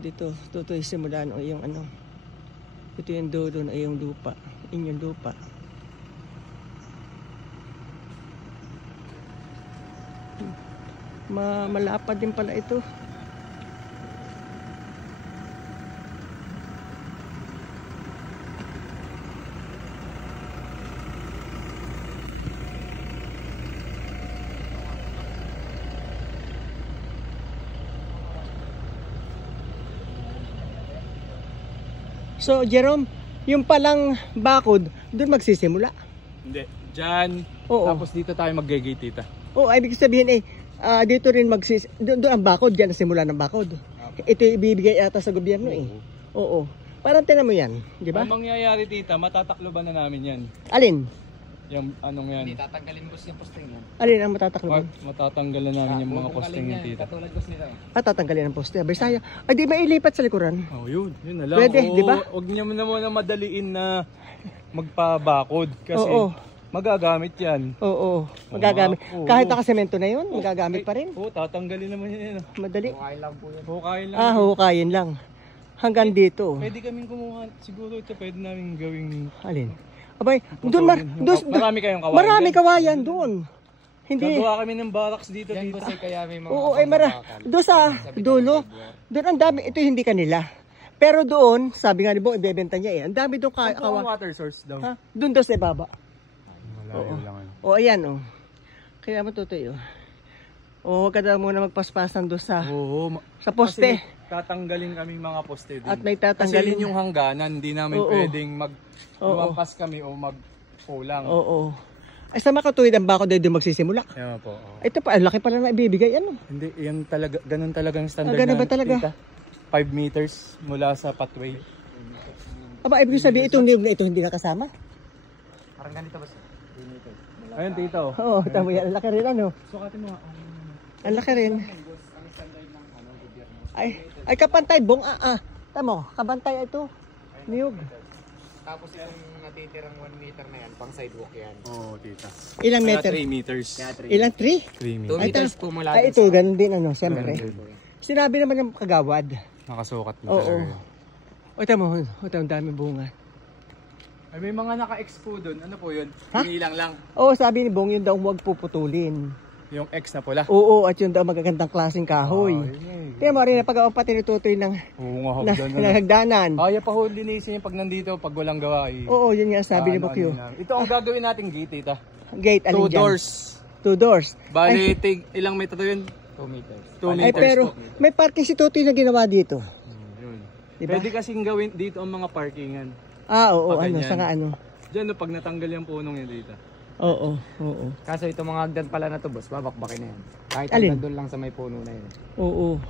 Dito simulan yung ano. Ito yung doon ay yung lupa. Inyong lupa. Malapad din pala ito. So, Jerome, yung palang bakod, doon magsisimula? Hindi. Diyan. Tapos dito tayo mag-gate, tita. Ibig sabihin dito rin doon ang bakod, diyan ang simula ng bakod. Ito ibibigay ata sa gobyerno Oo. Parang tinan mo yan, di ba? Ang mangyayari, tita, matatakloban na namin yan. Alin? Yung anong yan? Hindi tatanggalin boss yung posting yan. Alin ang matatakloban? Matatanggalan namin yung mga posting yan, tita. Katulad boss nila. Tatanggalin ang poste. Abay saya. Ay di mailipat sa likuran. Yun na lang. Pwede, di ba? Huwag niyo na muna madaliin na magpabakod kasi magagamit yan. Magagamit. Kahit nakasemento na yun, magagamit pa rin. Tatanggalin naman yan. Madali. Hukayin lang po yan. Hukayin lang. Hukayin lang. Hanggang dito. Pwede kaming kumuha. Siguro ito pwede namin gawing... Alin? Abay, doon marami kayong kawayan. Marami kawayan doon. Hindi. Gagawa kami ng barracks dito, Yan tita. boss kaya may mga doon sa dulo. Doon ang dami, ito hindi kanila. Pero doon, sabi nga ni Bong, ibebenta niya ang dami doon kawayan. Water source daw. Doon sa ibaba. Malayo lang. Ayan Kaya matutoy huwag ka daw muna magpaspasan doon sa poste. Kasi tatanggalin kaming mga poste din. At may tatanggalin. Kasi yun yung hangganan, hindi namin pwedeng lumampas kami o magpulang. Ay sa makatuwid ang bakod ay doon magsisimula. Yan po. Ito pa, laki pala na ibibigay. Hindi, yan talaga, ganun talagang standard ganun ba talaga? Tita. 5 meters mula sa pathway. Ibig sabihin itong niyog na ito hindi nakasama? Parang ganito boss. Ayun, tita. Tama yan. Ang laki rin Sukatin mo. Ang laki rin. Ay kapantay, Bong. Tama, kabantay ito. Niyog. Tapos yung natitirang 1 meter na yan, pang sidewalk yan. Tita. Ilang meter? 3 meters. Ilang 3? 3 2 meters. meters po mula. Ito, ganun din siyempre. Sinabi naman ng kagawad. Nakasukat na talaga. Ang dami bunga. Ay, may mga naka-expo doon. Ano po yun? Binilang lang. Sabi ni Bong, yun daw huwag puputulin. Yung X na pula? At yun daw magagandang klaseng kahoy. Kaya mo rin na pag-aampat tinututoy ng hagdanan. Kaya pa ho linisin yung pag nandito, pag walang gawa. Yun nga sabi ni Bokyo. Ito ang gagawin nating gate, tita. Gate, alin 2 dyan? doors. 2 doors. Bali, ilang metro yun? 2 meters. 2 meters pero po. may parking si Tutoy na ginawa dito. Yun. Diba? Pwede kasing gawin dito ang mga parkingan. Diyan pag natanggal yung punong yun dito. Kaso itong mga hagdan pala na to boss, babakbakin na yan. Kahit Alin? hanggang doon lang sa may puno na yun.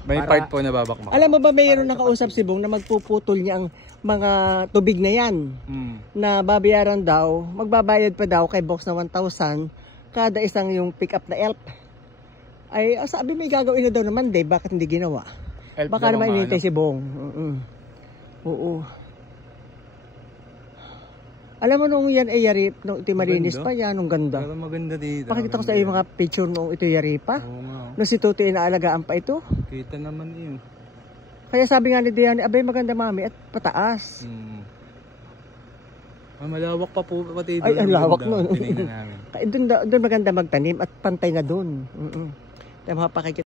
May part po na babakmak. Alam mo ba mayroon nakausap si Bong na magpuputol niya ang mga tubig na yan. Na babayaran daw, magbabayad pa daw kay Box na 1,000 kada isang yung pick up na elf. Ay sabi may gagawin na daw naman bakit hindi ginawa? Baka naman inintay si Bong. Alam mo nung yan ay yari, nung ito marinis pa yan, nung ganda. Pero maganda dito. Pakita ko sa iyo mga picture nung ito yari pa. Nung si Tutoy inaalagaan pa ito. Kita naman yun. Kaya sabi nga ni Diane, abay maganda mami at pataas. Malawak pa po pati doon. Ay, ang lawak nun. Tinignan namin. Doon maganda magtanim at pantay na doon. Tama, pakikita.